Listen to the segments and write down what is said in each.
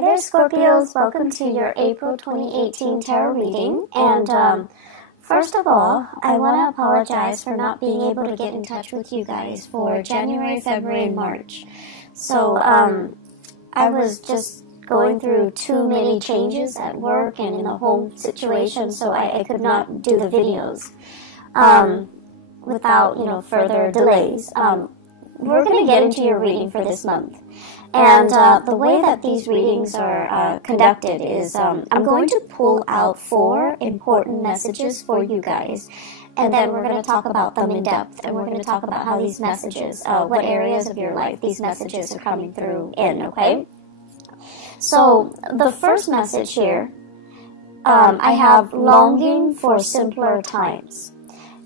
Hi there, Scorpios. Welcome to your April 2018 tarot reading. And first of all, I want to apologize for not being able to get in touch with you guys for January, February, and March. So I was just going through too many changes at work and in the home situation, so I could not do the videos without, further delays. We're going to get into your reading for this month. And the way that these readings are conducted is I'm going to pull out 4 important messages for you guys. And then we're going to talk about them in depth. And we're going to talk about how these messages, what areas of your life these messages are coming through in, okay? So the first message here, I have longing for simpler times.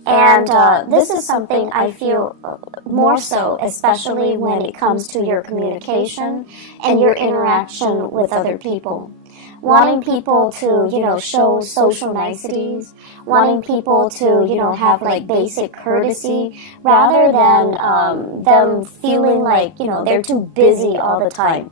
And this is something I feel more so, especially when it comes to your communication and your interaction with other people. Wanting people to, show social niceties, wanting people to, have like basic courtesy, rather than them feeling like, they're too busy all the time.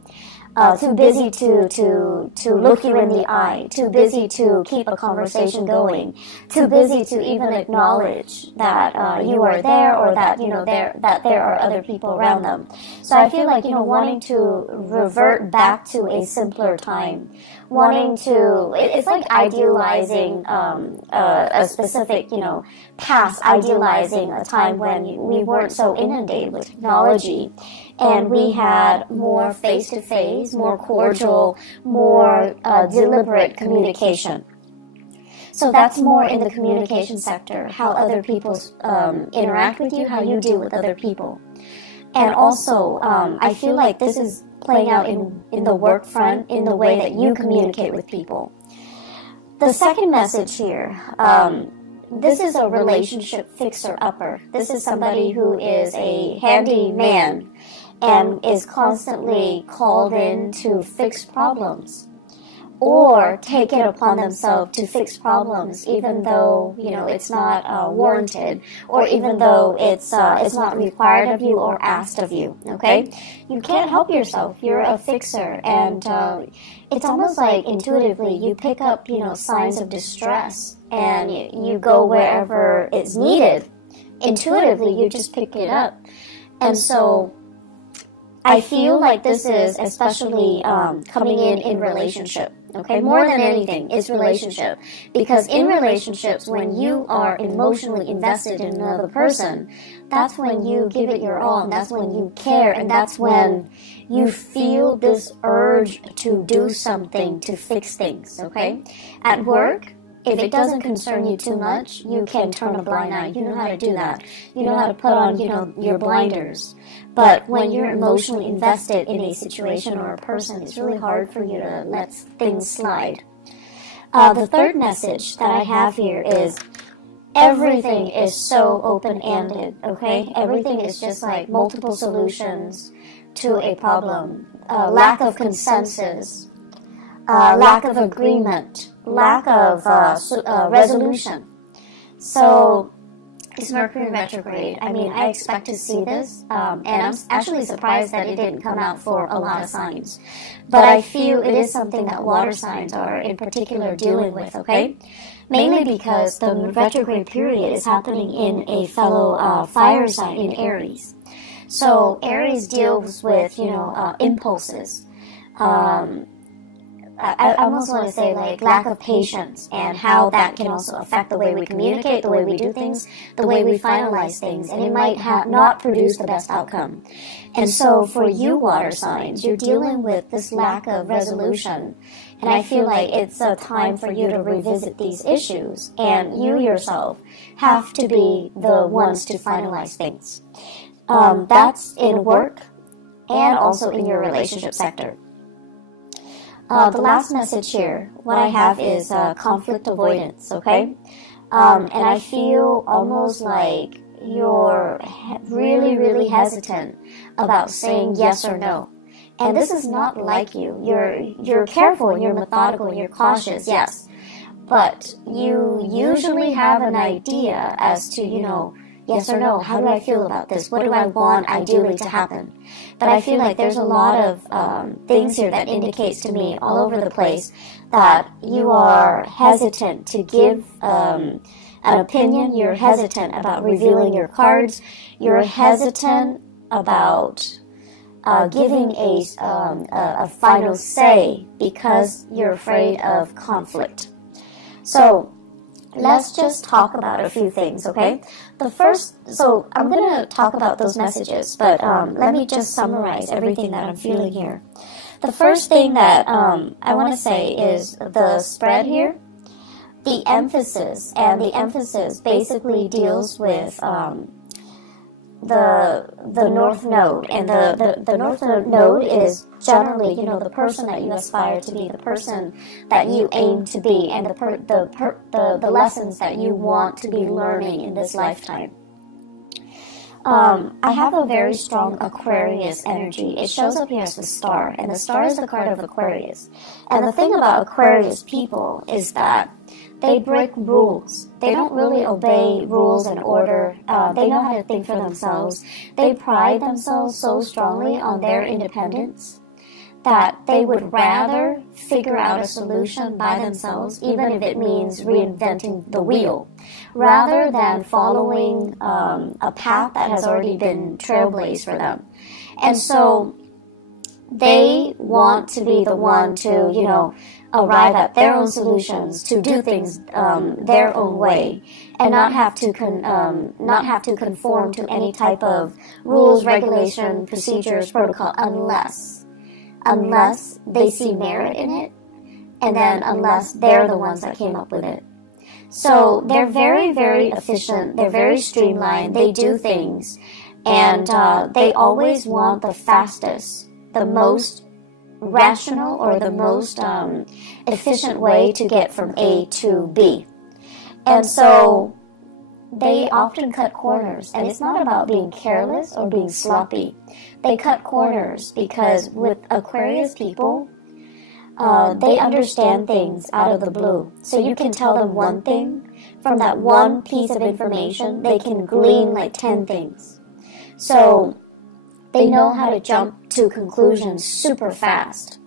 Too busy to look you in the eye, too busy to keep a conversation going, too busy to even acknowledge that you are there, or that there are other people around them. So I feel like wanting to revert back to a simpler time, wanting to, it's like idealizing a specific past, idealizing a time when we weren't so inundated with technology. And we had more face-to-face, more cordial, more deliberate communication. So that's more in the communication sector, how other people interact with you, how you deal with other people. And also, I feel like this is playing out in the work front, in the way that you communicate with people. The second message here, this is a relationship fixer-upper. This is somebody who is a handy man and is constantly called in to fix problems, or take it upon themselves to fix problems, even though it's not warranted, or even though it's not required of you or asked of you. Okay, you can't help yourself. You're a fixer, and it's almost like intuitively you pick up signs of distress, and you go wherever it's needed. Intuitively, you just pick it up, and so I feel like this is especially coming in relationship, okay? More than anything, it's relationship. Because in relationships, when you are emotionally invested in another person, that's when you give it your all, and that's when you care, and that's when you feel this urge to do something to fix things, okay? At work, if it doesn't concern you too much, you can turn a blind eye. You know how to do that. You know how to put on, your blinders. But when you're emotionally invested in a situation or a person, it's really hard for you to let things slide. The third message that I have here is everything is so open-ended, okay? Everything is just like multiple solutions to a problem. Lack of consensus, lack of agreement, lack of resolution. So it's Mercury retrograde. I mean, I expect to see this, and I'm actually surprised that it didn't come out for a lot of signs. But I feel it is something that water signs are in particular dealing with, okay? Mainly because the retrograde period is happening in a fellow fire sign in Aries. So Aries deals with, impulses. I almost want to say like lack of patience, and how that can also affect the way we communicate, the way we do things, the way we finalize things, and it might not produce the best outcome. And so for you water signs, you're dealing with this lack of resolution, and I feel like it's a time for you to revisit these issues, and you yourself have to be the ones to finalize things. That's in work and also in your relationship sector. The last message here, what I have is conflict avoidance, okay? And I feel almost like you're really, really hesitant about saying yes or no. And this is not like you. You're careful, and you're methodical, and you're cautious, yes. But you usually have an idea as to, yes or no. How do I feel about this? What do I want ideally to happen? But I feel like there's a lot of things here that indicates to me all over the place that you are hesitant to give an opinion. You're hesitant about revealing your cards. You're hesitant about giving a final say because you're afraid of conflict. So let's just talk about a few things, okay? So I'm going to talk about those messages, but let me just summarize everything that I'm feeling here. The first thing that I want to say is the spread here. The emphasis basically deals with the North Node, and the North Node is generally, the person that you aspire to be, the person that you aim to be, and the lessons that you want to be learning in this lifetime. I have a very strong Aquarius energy. It shows up here as the star, and the star is the card of Aquarius. And the thing about Aquarius people is that they break rules. They don't really obey rules and order. They know how to think for themselves. They pride themselves so strongly on their independence that they would rather figure out a solution by themselves, even if it means reinventing the wheel, rather than following a path that has already been trailblazed for them. And so they want to be the one to, arrive at their own solutions, to do things their own way, and not have to conform to any type of rules, regulation, procedures, protocol, unless they see merit in it, and then unless they're the ones that came up with it. So they're very, very efficient. They're very streamlined. They do things, and they always want the fastest, the most rational, or the most efficient way to get from A to B. And so they often cut corners, and it's not about being careless or being sloppy. They cut corners because with Aquarius people, they understand things out of the blue. So you can tell them one thing, from that one piece of information, they can glean like 10 things. So they know how to jump to conclusions super fast.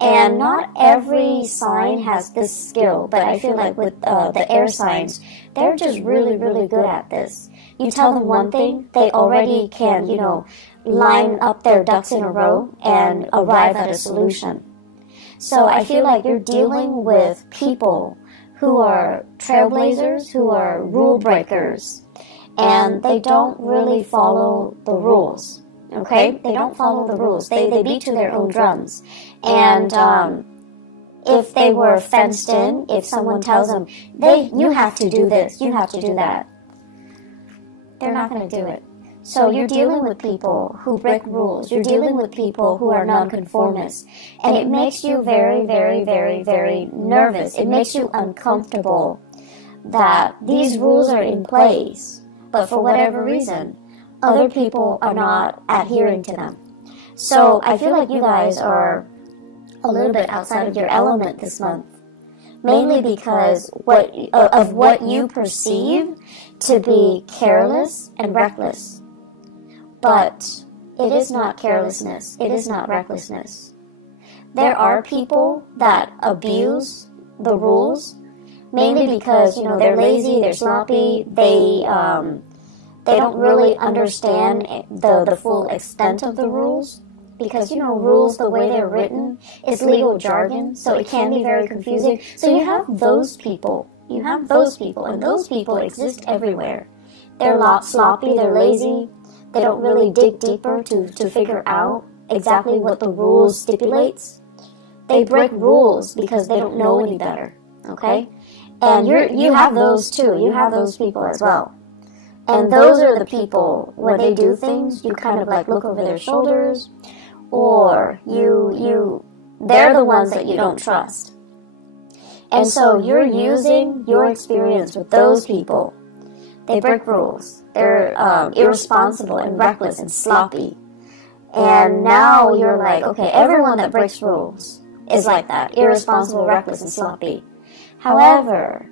And not every sign has this skill, but I feel like with the air signs, they're just really, really good at this. You tell them one thing, they already can, line up their ducks in a row and arrive at a solution. So I feel like you're dealing with people who are trailblazers, who are rule breakers, and they don't really follow the rules. Okay? They don't follow the rules. They beat to their own drums. And if they were fenced in, if someone tells them, you have to do this, you have to do that, they're not going to do it. So you're dealing with people who break rules. You're dealing with people who are nonconformists. And it makes you very, very, very, very nervous. It makes you uncomfortable that these rules are in place, but for whatever reason, other people are not adhering to them. So I feel like you guys are a little bit outside of your element this month, mainly because of what you perceive to be careless and reckless. But it is not carelessness. It is not recklessness. There are people that abuse the rules, mainly because, they're lazy, they're sloppy, they don't really understand the full extent of the rules, because, rules, the way they're written, is legal jargon, so it can be very confusing. So you have those people, and those people exist everywhere. They're sloppy, they're lazy, they don't really dig deeper to figure out exactly what the rules stipulates. They break rules because they don't know any better, okay? And you have those too, you have those people as well. And those are the people, when they do things, you kind of like look over their shoulders, or they're the ones that you don't trust. And so you're using your experience with those people. They break rules. They're irresponsible and reckless and sloppy. And now you're like, okay, everyone that breaks rules is like that, irresponsible, reckless, and sloppy. However,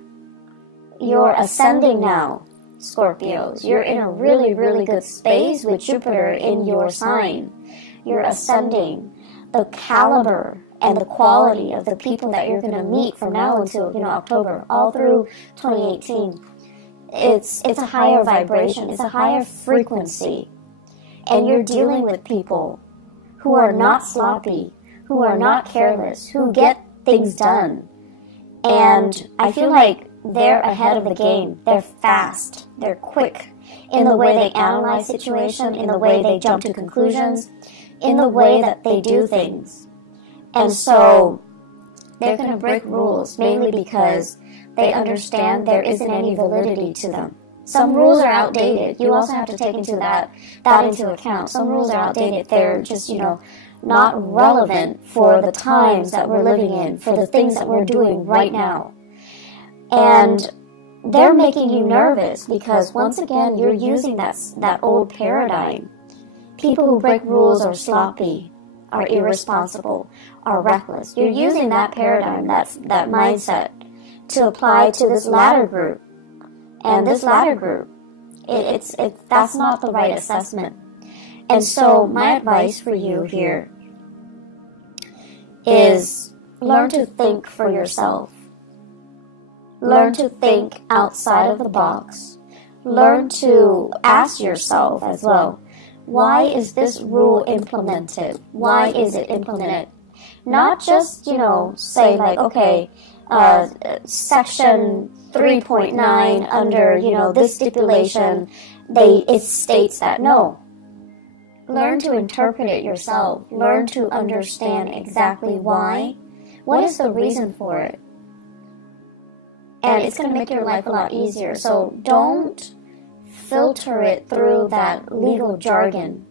you're ascending now Scorpios. You're in a really, really good space with Jupiter in your sign. You're ascending. The caliber and the quality of the people that you're going to meet from now until, October, all through 2018, it's a higher vibration. It's a higher frequency. And you're dealing with people who are not sloppy, who are not careless, who get things done. And I feel like they're ahead of the game. They're fast. They're quick in the way they analyze situations, in the way they jump to conclusions, in the way that they do things. And so they're going to break rules, mainly because they understand there isn't any validity to them. Some rules are outdated. You also have to take that into account. Some rules are outdated. They're just, not relevant for the times that we're living in, for the things that we're doing right now. And they're making you nervous because, once again, you're using that old paradigm. People who break rules are sloppy, are irresponsible, are reckless. You're using that paradigm, that mindset, to apply to this latter group. And this latter group, that's not the right assessment. And so my advice for you here is learn to think for yourself. Learn to think outside of the box. Learn to ask yourself as well, why is this rule implemented? Why is it implemented? Not just, say like, okay, section 3.9 under, this stipulation, it states that. No. Learn to interpret it yourself. Learn to understand exactly why. What is the reason for it? And it's going to make your life a lot easier. So don't filter it through that legal jargon.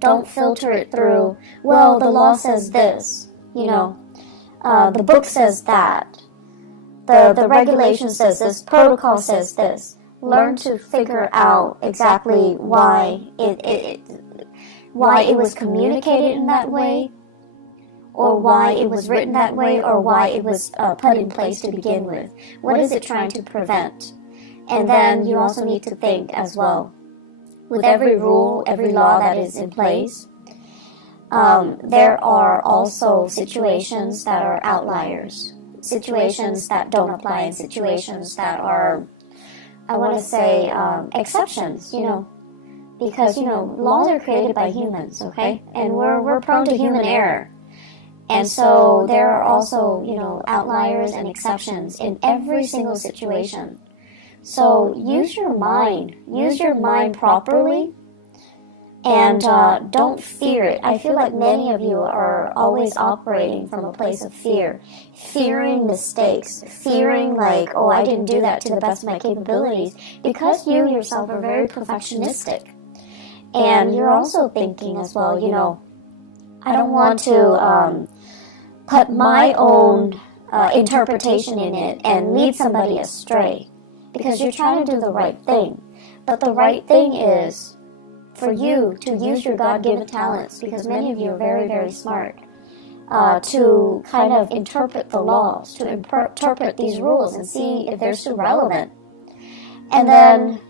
Don't filter it through, well, the law says this, the book says that. The regulation says this, protocol says this. Learn to figure out exactly why it was communicated in that way, or why it was written that way, or why it was put in place to begin with. What is it trying to prevent? And then you also need to think as well, with every rule, every law that is in place, there are also situations that are outliers, situations that don't apply, and situations that are, I want to say, exceptions, because, laws are created by humans, okay? And we're prone to human error. And so there are also, outliers and exceptions in every single situation. So use your mind properly, and don't fear it. I feel like many of you are always operating from a place of fear, fearing mistakes, fearing like, oh, I didn't do that to the best of my capabilities, because you yourself are very perfectionistic. And you're also thinking as well, I don't want to put my own interpretation in it and lead somebody astray, because you're trying to do the right thing. But the right thing is for you to use your God-given talents, because many of you are very, very smart, to kind of interpret the laws, to interpret these rules and see if they're still relevant. And then,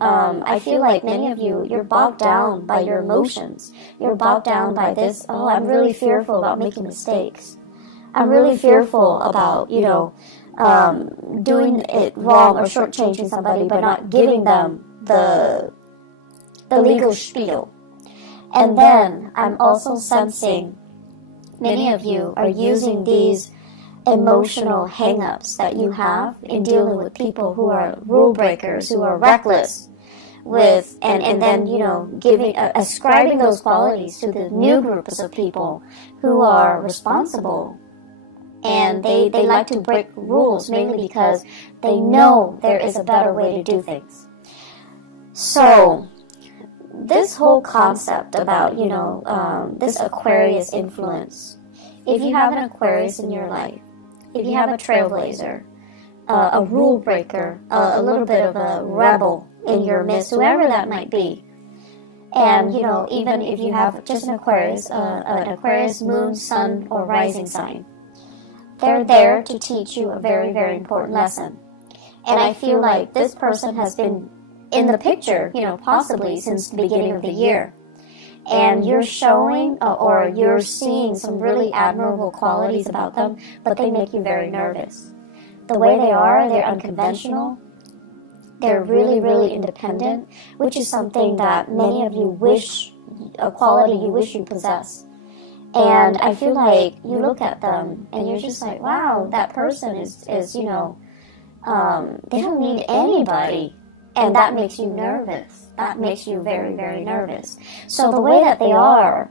I feel like many of you, you're bogged down by your emotions. You're bogged down by this, oh, I'm really fearful about making mistakes. I'm really fearful about, doing it wrong or shortchanging somebody by not giving them the legal spiel. And then I'm also sensing many of you are using these emotional hang-ups that you have in dealing with people who are rule breakers, who are reckless, with and then ascribing those qualities to the new groups of people who are responsible. And they like to break rules mainly because they know there is a better way to do things. So this whole concept about, this Aquarius influence, if you have an Aquarius in your life, if you have a trailblazer, a rule breaker, a little bit of a rebel in your midst, whoever that might be, and, even if you have just an Aquarius moon, sun, or rising sign, they're there to teach you a very, very important lesson. And I feel like this person has been in the picture, you know, possibly since the beginning of the year. And you're showing or you're seeing some really admirable qualities about them, but they make you very nervous. The way they are, they're unconventional. They're really, really independent, which is something that many of you wish, a quality you wish you possess. And I feel like you look at them and you're just like, wow, that person is you know, they don't need anybody. And that makes you nervous. That makes you very, very nervous. So the way that they are,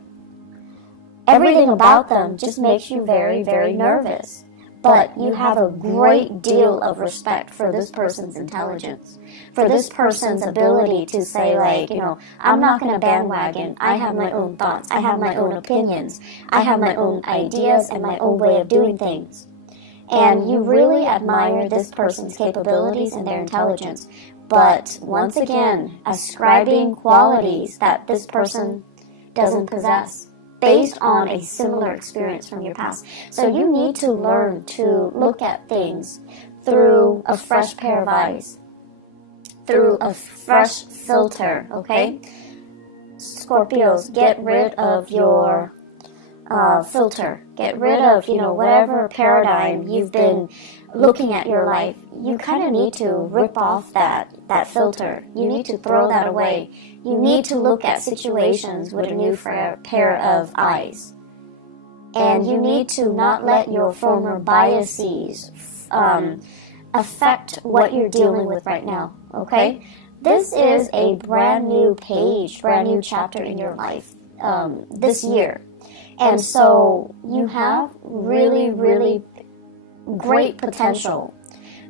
everything about them just makes you very, very nervous. But you have a great deal of respect for this person's intelligence, for this person's ability to say, like, you know, I'm not going to bandwagon. I have my own thoughts. I have my own opinions. I have my own ideas and my own way of doing things. And you really admire this person's capabilities and their intelligence. But once again, ascribing qualities that this person doesn't possess, based on a similar experience from your past. So you need to learn to look at things through a fresh pair of eyes, through a fresh filter, okay? Scorpios, get rid of your filter. Get rid of, you know, whatever paradigm you've been looking at your life. You kind of need to rip off that filter. You need to throw that away. You need to look at situations with a new pair of eyes. And you need to not let your former biases affect what you're dealing with right now, okay? This is a brand new page, brand new chapter in your life this year. And so you have really, really great potential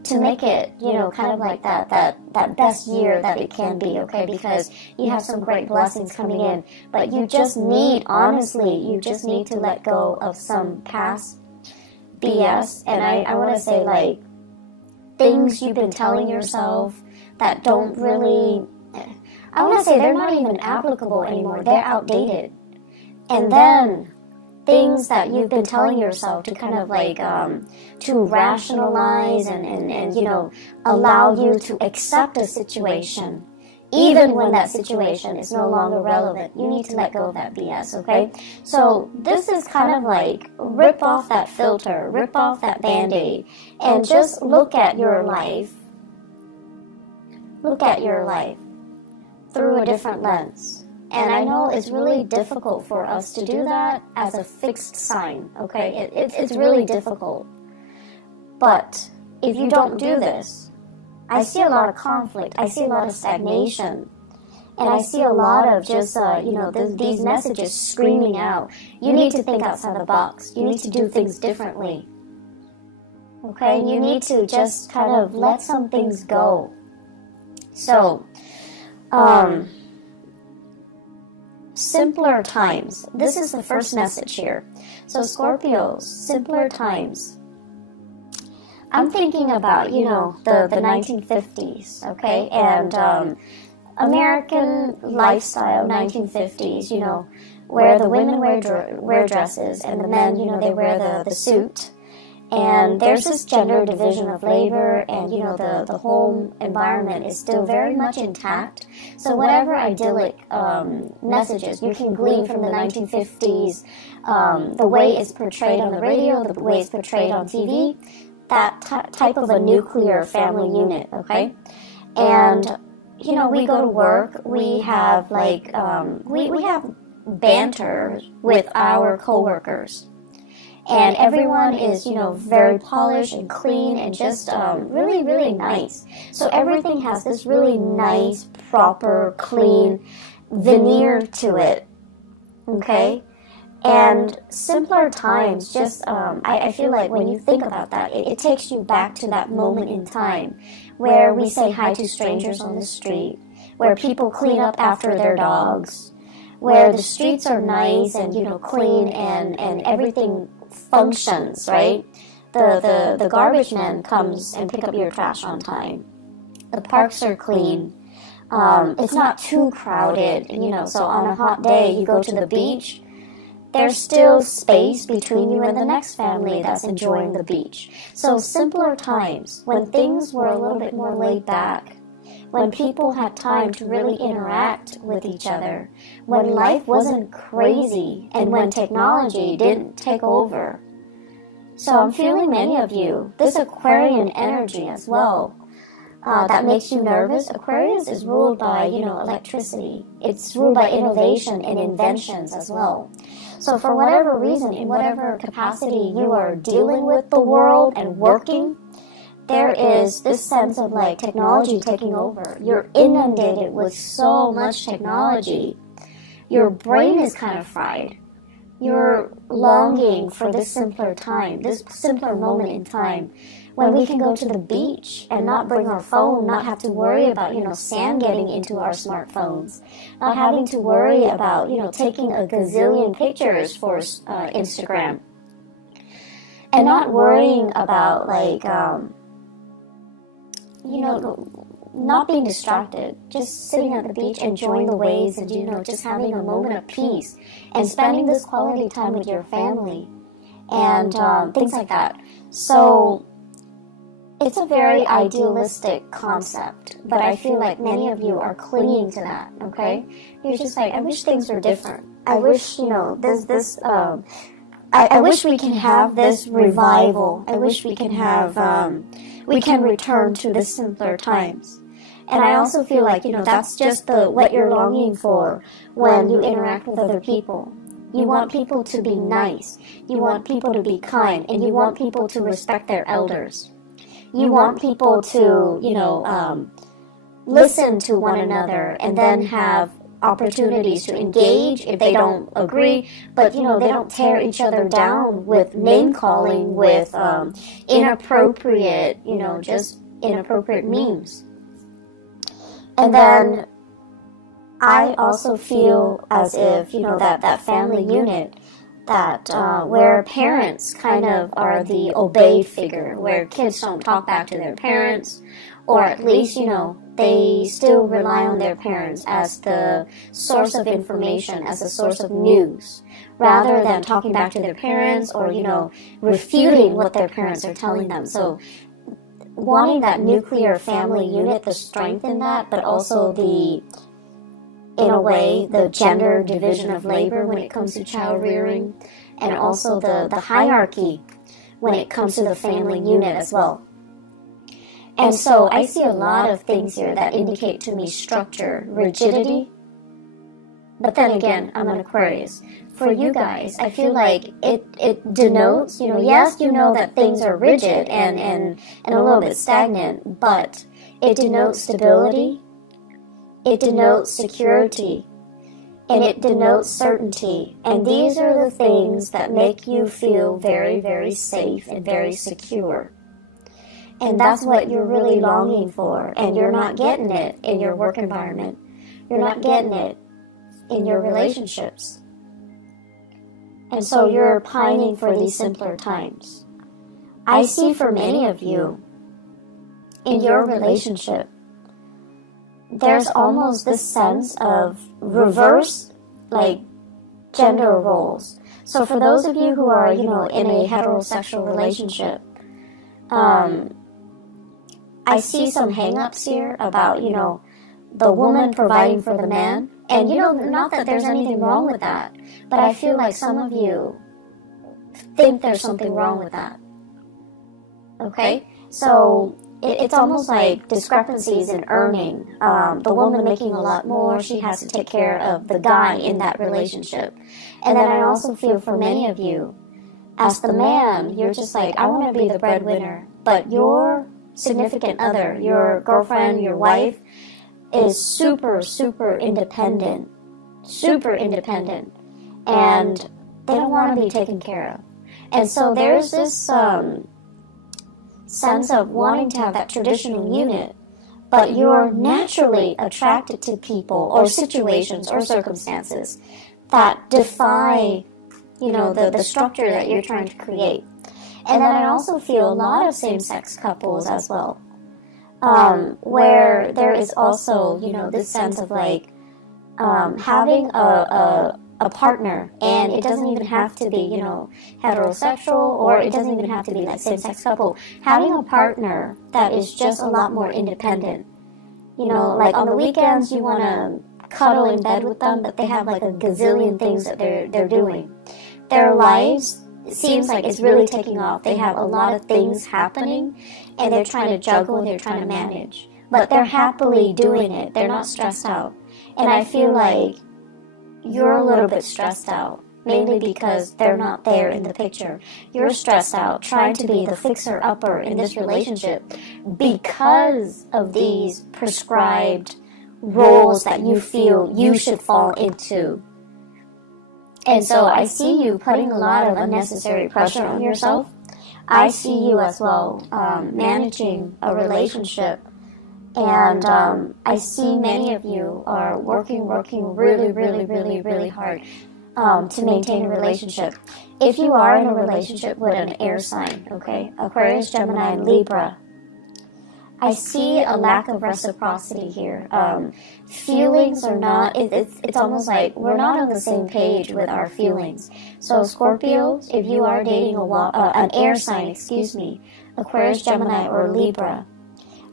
to make it, you know, kind of like that best year that it can be, okay? Because you have some great blessings coming in. But you just need, honestly, you just need to let go of some past BS. And I want to say, like, things you've been telling yourself that don't really, I want to say they're not even applicable anymore. They're outdated. And then things that you've been telling yourself to kind of like to rationalize and you know, allow you to accept a situation even when that situation is no longer relevant. You need to let go of that BS, okay? So this is kind of like rip off that filter, rip off that band-aid, and just look at your life through a different lens. And I know it's really difficult for us to do that as a fixed sign, okay? It's really difficult. But if you don't do this, I see a lot of conflict. I see a lot of stagnation. And I see a lot of just, you know, these messages screaming out. You need to think outside the box. You need to do things differently. Okay? You need to just kind of let some things go. So, simpler times. This is the first message here. So Scorpios, simpler times. I'm thinking about, you know, the 1950s, okay? And American lifestyle, 1950s, you know, where the women wear dresses and the men, you know, they wear the suit. And there's this gender division of labor, and, you know, the home environment is still very much intact. So whatever idyllic messages you can glean from the 1950s, the way it's portrayed on the radio, the way it's portrayed on TV, that type of a nuclear family unit, okay? And, you know, we go to work, we have, like, we have banter with our coworkers. And everyone is, you know, very polished and clean and just really, really nice. So everything has this really nice, proper, clean veneer to it, okay? And simpler times, just, I feel like when you think about that, it takes you back to that moment in time where we say hi to strangers on the street, where people clean up after their dogs, where the streets are nice and, you know, clean and everything functions, right? The garbage man comes and pick up your trash on time. The parks are clean. It's not too crowded, you know, so on a hot day you go to the beach, there's still space between you and the next family that's enjoying the beach. So simpler times, when things were a little bit more laid back, when people had time to really interact with each other, when life wasn't crazy, and when technology didn't take over. So I'm feeling many of you, this Aquarian energy as well, that makes you nervous. Aquarius is ruled by, electricity. It's ruled by innovation and inventions as well. So for whatever reason, in whatever capacity you are dealing with the world and working, there is this sense of like technology taking over. You're inundated with so much technology. Your brain is kind of fried. You're longing for this simpler time, this simpler moment in time, when we can go to the beach and not bring our phone, not have to worry about, sand getting into our smartphones, not having to worry about, taking a gazillion pictures for Instagram, and not worrying about, like, not being distracted, just sitting at the beach, enjoying the waves, and, just having a moment of peace, and spending this quality time with your family, and things like that. So it's a very idealistic concept, but I feel like many of you are clinging to that, okay? You're just like, I wish things were different. I wish, I wish we can have this revival. I wish we can have, we can return to the simpler times. And I also feel like, that's just what you're longing for when you interact with other people. You want people to be nice. You want people to be kind. And you want people to respect their elders. You want people to, listen to one another and then have opportunities to engage if they don't agree, but, they don't tear each other down with name-calling, with inappropriate, just inappropriate memes. And then I also feel as if, that family unit, that where parents kind of are the obeyed figure, where kids don't talk back to their parents, or at least, they still rely on their parents as the source of information, as a source of news, rather than talking back to their parents or, refuting what their parents are telling them. So wanting that nuclear family unit, the strength in that, but also in a way, the gender division of labor when it comes to child rearing, and also the hierarchy when it comes to the family unit as well. And so I see a lot of things here that indicate to me structure, rigidity. But then again, I'm an Aquarius. For you guys, I feel like it denotes, yes, that things are rigid and a little bit stagnant, but it denotes stability, it denotes security, and it denotes certainty. And these are the things that make you feel very, very safe and very secure. And that's what you're really longing for, and you're not getting it in your work environment. You're not getting it in your relationships. And so you're pining for these simpler times. I see for many of you, in your relationship, there's almost this sense of reverse, like, gender roles. So for those of you who are, in a heterosexual relationship, I see some hang-ups here about, the woman providing for the man. And, not that there's anything wrong with that, but I feel like some of you think there's something wrong with that. Okay? So it's almost like discrepancies in earning. The woman making a lot more, she has to take care of the guy in that relationship. And then I also feel for many of you, as the man, you're just like, I want to be the breadwinner, but your significant other, your girlfriend, your wife, is super, super independent, and they don't want to be taken care of. And so there's this sense of wanting to have that traditional unit, but you're naturally attracted to people or situations or circumstances that defy, the structure that you're trying to create. And then I also feel a lot of same-sex couples as well, where there is also, this sense of like having a partner, and it doesn't even have to be, heterosexual, or it doesn't even have to be that same-sex couple. Having a partner that is just a lot more independent, You know, like on the weekends, you want to cuddle in bed with them, but they have like a gazillion things that they're doing. Their lives, it seems like it's really taking off. They have a lot of things happening, and they're trying to juggle, they're trying to manage. But they're happily doing it. They're not stressed out. And I feel like you're a little bit stressed out, mainly because they're not there in the picture. You're stressed out trying to be the fixer-upper in this relationship because of these prescribed roles that you feel you should fall into. And so I see you putting a lot of unnecessary pressure on yourself. I see you as well managing a relationship. And I see many of you are working really hard to maintain a relationship. If you are in a relationship with an air sign, okay, Aquarius, Gemini, and Libra, I see a lack of reciprocity here. Feelings are not, it's almost like we're not on the same page with our feelings. So Scorpios, if you are dating an air sign, Aquarius, Gemini, or Libra,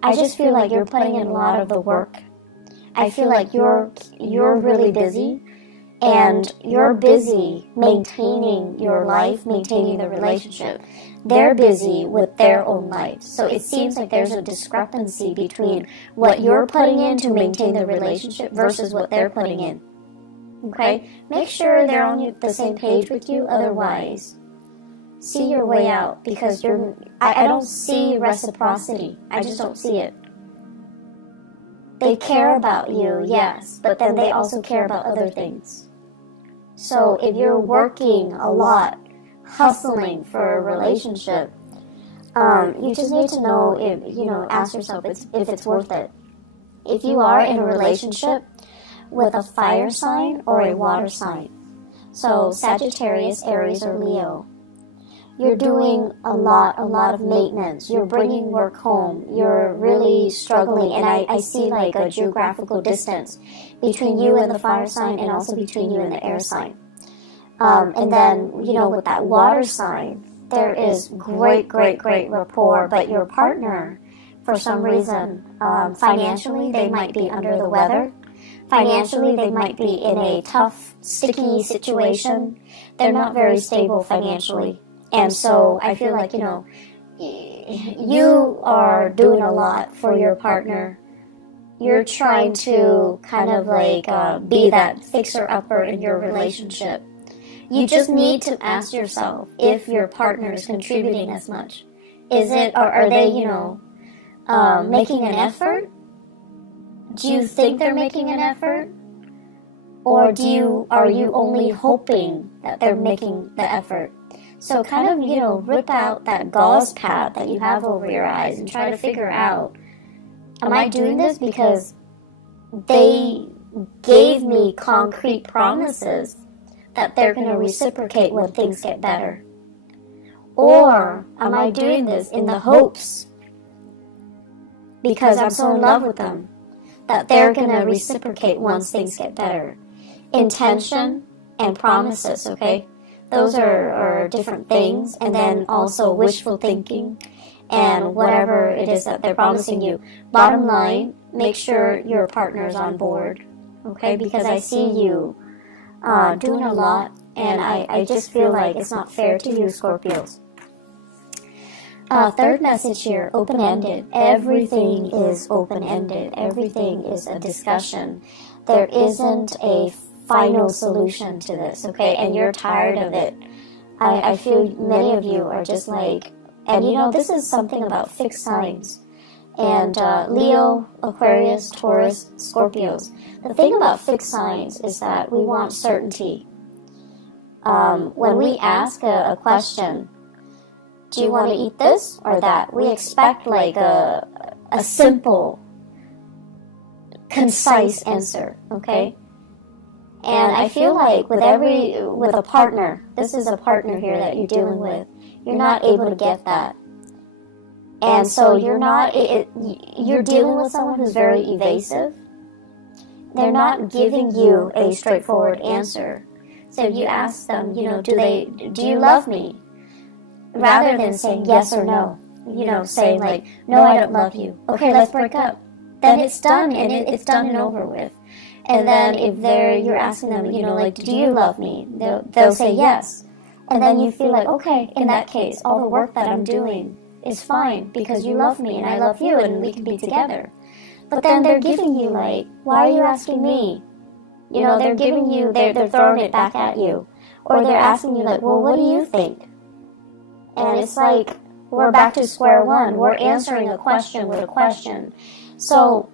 I just feel like you're putting in a lot of the work. I feel like you're really busy, and you're busy maintaining your life, maintaining the relationship. They're busy with their own lives. So it seems like there's a discrepancy between what you're putting in to maintain the relationship versus what they're putting in. Okay? Make sure they're on the same page with you, otherwise see your way out, because I don't see reciprocity. I just don't see it. They care about you, yes, but then they also care about other things. So if you're working a lot, hustling for a relationship, you just need to know ask yourself if it's worth it. If you are in a relationship with a fire sign or a water sign, so Sagittarius, Aries, or Leo, you're doing a lot of maintenance. You're bringing work home. You're really struggling. And I see like a geographical distance between you and the fire sign, and also between you and the air sign. And then, with that water sign, there is great rapport. But your partner, for some reason, financially, they might be under the weather. Financially, they might be in a tough, sticky situation. They're not very stable financially. And so I feel like, you are doing a lot for your partner. You're trying to kind of like be that fixer-upper in your relationship. You just need to ask yourself if your partner is contributing as much. Are they, making an effort? Do you think they're making an effort? Or are you only hoping that they're making the effort? So kind of, rip out that gauze pad that you have over your eyes and try to figure out, am I doing this because they gave me concrete promises that they're going to reciprocate when things get better? Or am I doing this in the hopes, because I'm so in love with them, that they're going to reciprocate once things get better? Intention and promises, okay? Those are different things. And then also wishful thinking and whatever it is that they're promising you. Bottom line, make sure your partner's on board, okay? Because I see you doing a lot, and I just feel like it's not fair to you, Scorpios. Third message here, open-ended. Everything is open-ended. Everything is a discussion. There isn't a final solution to this, okay? And you're tired of it. I feel many of you are just like, and this is something about fixed signs. And Leo, Aquarius, Taurus, Scorpios. The thing about fixed signs is that we want certainty. When we ask a question, do you want to eat this or that? We expect like a simple, concise answer, okay? And I feel like with a partner, this is a partner here that you're dealing with, you're not able to get that. And so you're dealing with someone who's very evasive. They're not giving you a straightforward answer. So if you ask them, do you love me? Rather than saying yes or no, saying like, no, I don't love you. Okay, let's break up. then it's done, and it's done and over with. And then if you're asking them, you know, like, do you love me? They'll say yes. And then you feel like, okay, in that case, all the work that I'm doing is fine because you love me and I love you and we can be together. But then they're giving you like, why are you asking me? You know, they're giving you, they're throwing it back at you. Or they're asking you like, well, what do you think? And it's like, we're back to square one. We're answering a question with a question. So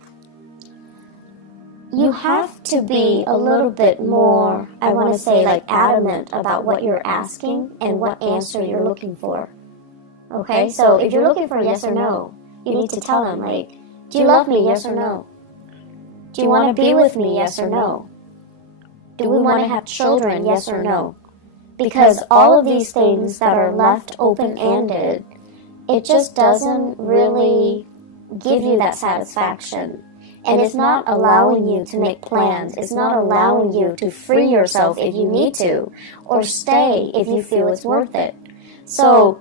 you have to be a little bit more, I want to say, like adamant about what you're asking and what answer you're looking for. Okay, so if you're looking for a yes or no, you need to tell them, like, do you love me, yes or no? Do you want to be with me, yes or no? Do we want to have children, yes or no? Because all of these things that are left open-ended, it just doesn't really give you that satisfaction. And it's not allowing you to make plans. It's not allowing you to free yourself if you need to, or stay if you feel it's worth it. So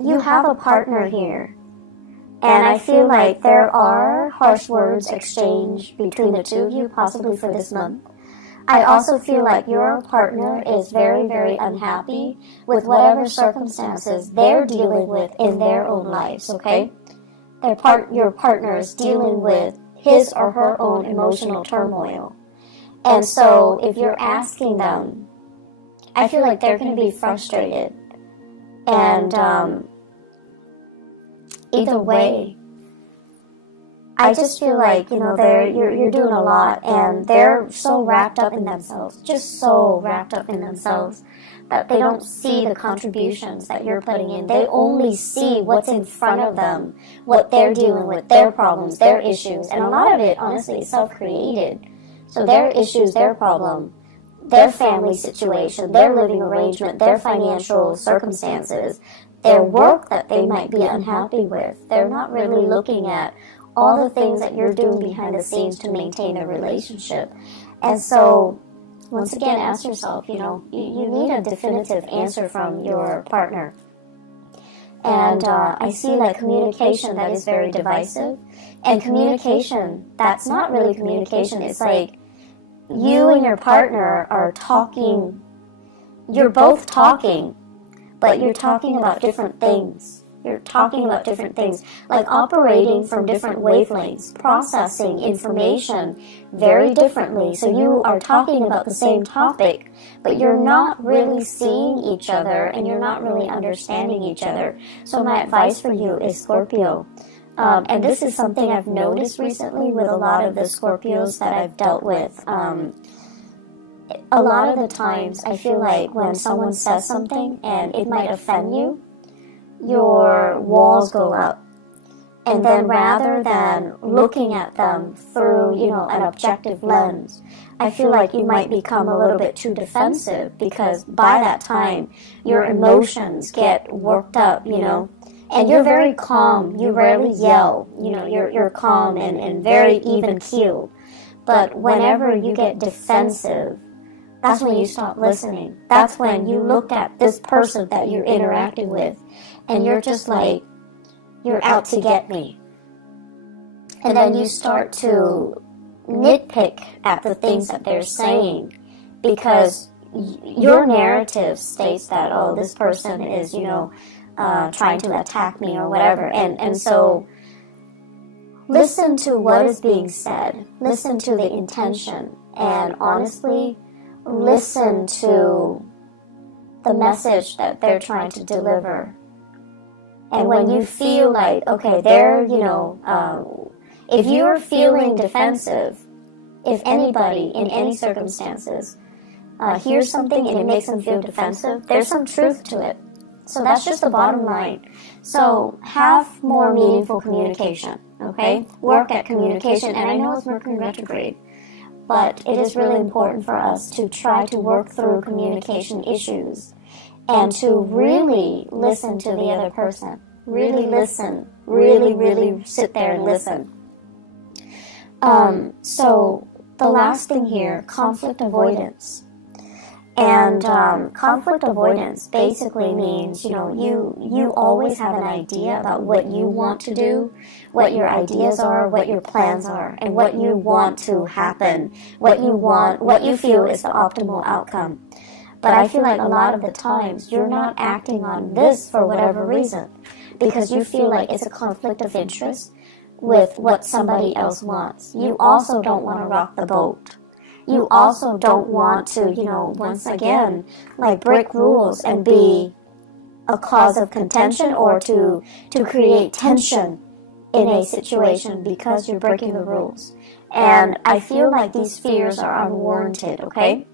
you have a partner here, and I feel like there are harsh words exchanged between the two of you, possibly for this month. I also feel like your partner is very, very unhappy with whatever circumstances they're dealing with in their own lives, okay? Your partner is dealing with his or her own emotional turmoil. And so if you're asking them, I feel like they're going to be frustrated. And either way, I just feel like, you know, you're doing a lot, and they're so wrapped up in themselves, just so wrapped up in themselves, that they don't see the contributions that you're putting in. They only see what's in front of them, what they're dealing with, their problems, their issues, and a lot of it, honestly, is self-created. So their issues, their problem, their family situation, their living arrangement, their financial circumstances, their work that they might be unhappy with. They're not really looking at all the things that you're doing behind the scenes to maintain a relationship. And so, once again, ask yourself, you know, you need a definitive answer from your partner. And I see like communication that is very divisive. And communication that's not really communication. It's like you and your partner are talking, you're both talking, but you're talking about different things. You're talking about different things, like operating from different wavelengths, processing information very differently. So you are talking about the same topic, but you're not really seeing each other, and you're not really understanding each other. So my advice for you is Scorpio. And this is something I've noticed recently with a lot of the Scorpios that I've dealt with. A lot of the times I feel like when someone says something and it might offend you, your walls go up. And then rather than looking at them through, you know, an objective lens, I feel like you might become a little bit too defensive, because by that time your emotions get worked up, you know, and you're very calm. You rarely yell, you know, you're calm and very even keeled. But whenever you get defensive, that's when you stop listening. That's when you look at this person that you're interacting with, and you're just like, you're out to get me. And then you start to nitpick at the things that they're saying, because your narrative states that, oh, this person is, you know, trying to attack me or whatever. And so listen to what is being said. Listen to the intention. And honestly, listen to the message that they're trying to deliver. And when you feel like, okay, they're, you know, if you're feeling defensive, if anybody in any circumstances hears something and it makes them feel defensive, there's some truth to it. So that's just the bottom line. So have more meaningful communication, okay? Work at communication. And I know it's Mercury retrograde, but it is really important for us to try to work through communication issues and to really listen to the other person. Really listen. Really sit there and listen. So the last thing here, conflict avoidance. And conflict avoidance basically means, you always have an idea about what you want to do, what your ideas are, what your plans are, and what you want to happen, what you feel is the optimal outcome. But I feel like a lot of the times you're not acting on this for whatever reason, because you feel like it's a conflict of interest with what somebody else wants. You also don't want to rock the boat. You also don't want to, once again, like break rules and be a cause of contention or to create tension in a situation because you're breaking the rules. And I feel like these fears are unwarranted, okay?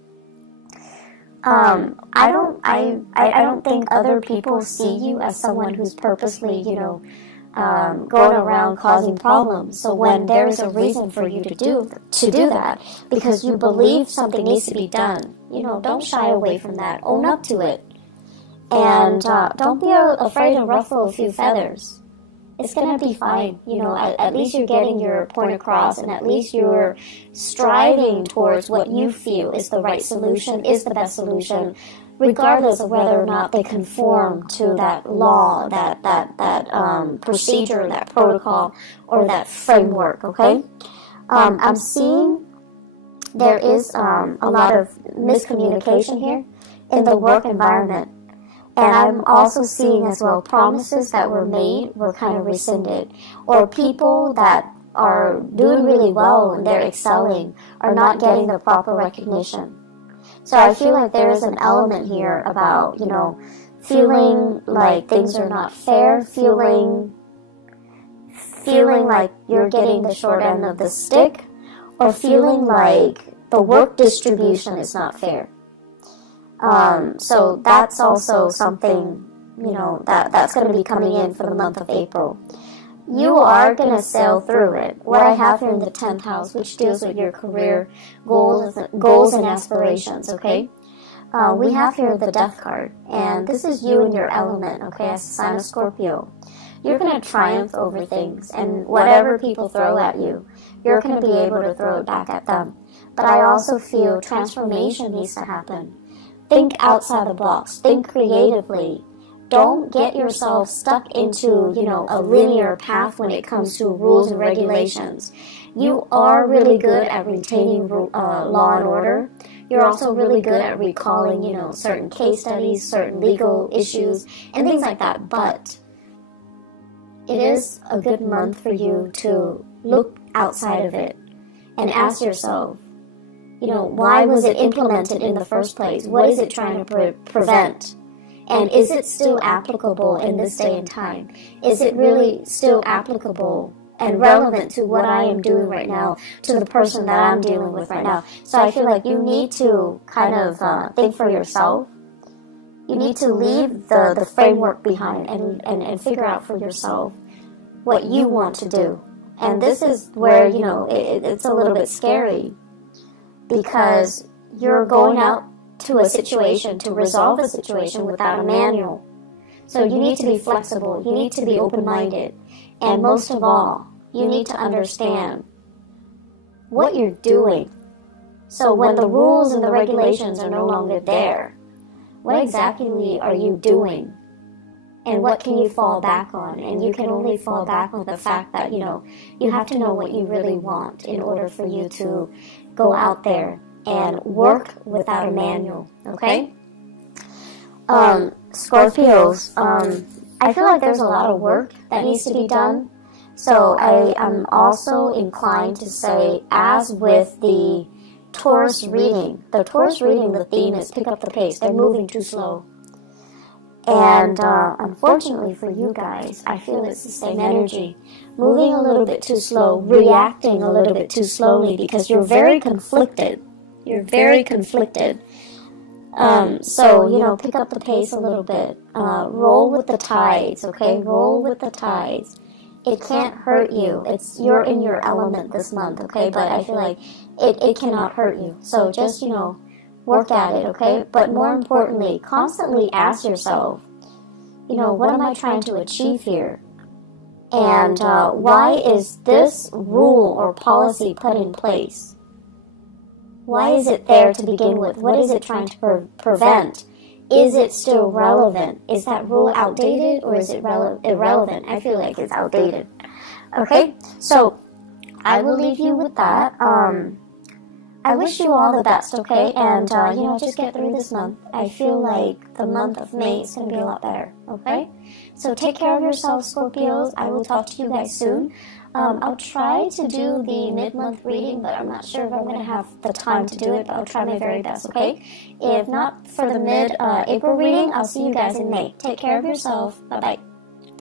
I don't think other people see you as someone who's purposely, going around causing problems. So when there is a reason for you to do that, because you believe something needs to be done, don't shy away from that. Own up to it, and don't be afraid to ruffle a few feathers. It's gonna be fine. At least you're getting your point across, and at least you're striving towards what you feel is the right solution, is the best solution, regardless of whether or not they conform to that law, that procedure, that protocol, or that framework, okay? I'm seeing there is a lot of miscommunication here in the work environment. And I'm also seeing as well promises that were made were kind of rescinded. Or people that are doing really well and they're excelling are not getting the proper recognition. So I feel like there is an element here about, feeling like things are not fair, feeling like you're getting the short end of the stick, or feeling like the work distribution is not fair. So that's also something, that's going to be coming in for the month of April. You are going to sail through it. What I have here in the 10th house, which deals with your career goals and aspirations, okay? We have here the Death card, and this is you in your element, okay, as a sign of Scorpio. You're going to triumph over things, and whatever people throw at you, you're going to be able to throw it back at them. But I also feel transformation needs to happen. Think outside the box. Think creatively. Don't get yourself stuck into, a linear path when it comes to rules and regulations. You are really good at retaining law and order. You're also really good at recalling, certain case studies, certain legal issues, and things like that. But it is a good month for you to look outside of it and ask yourself, why was it implemented in the first place? What is it trying to prevent? And is it still applicable in this day and time? Is it really still applicable and relevant to what I am doing right now, to the person that I'm dealing with right now? So I feel like you need to kind of think for yourself. You need to leave the framework behind and figure out for yourself what you want to do. And this is where, it's a little bit scary, because you're going out to a situation, to resolve a situation without a manual. So you need to be flexible, you need to be open-minded, and most of all, you need to understand what you're doing. So when the rules and the regulations are no longer there, what exactly are you doing? And what can you fall back on? And you can only fall back on the fact that, you have to know what you really want in order for you to go out there and work without a manual, okay? Scorpios, I feel like there's a lot of work that needs to be done. So I am also inclined to say, as with the Taurus reading, the theme is pick up the pace. They're moving too slow. And unfortunately for you guys, I feel it's the same energy. Moving a little bit too slow, reacting a little bit too slowly, because you're very conflicted. You're very conflicted. So, pick up the pace a little bit. Roll with the tides, okay? Roll with the tides. It can't hurt you. You're in your element this month, okay? But I feel like it cannot hurt you. So just, work at it, okay? But more importantly, constantly ask yourself, what am I trying to achieve here? And why is this rule or policy put in place? Why is it there to begin with? What is it trying to prevent? Is it still relevant? Is that rule outdated or is it irrelevant? I feel like it's outdated. Okay, so I will leave you with that. I wish you all the best, okay? And, just get through this month. I feel like the month of May is going to be a lot better, okay? So take care of yourselves, Scorpios. I will talk to you guys soon. I'll try to do the mid-month reading, but I'm not sure if I'm going to have the time to do it, but I'll try my very best, okay? If not for the mid-April reading, I'll see you guys in May. Take care of yourself. Bye-bye.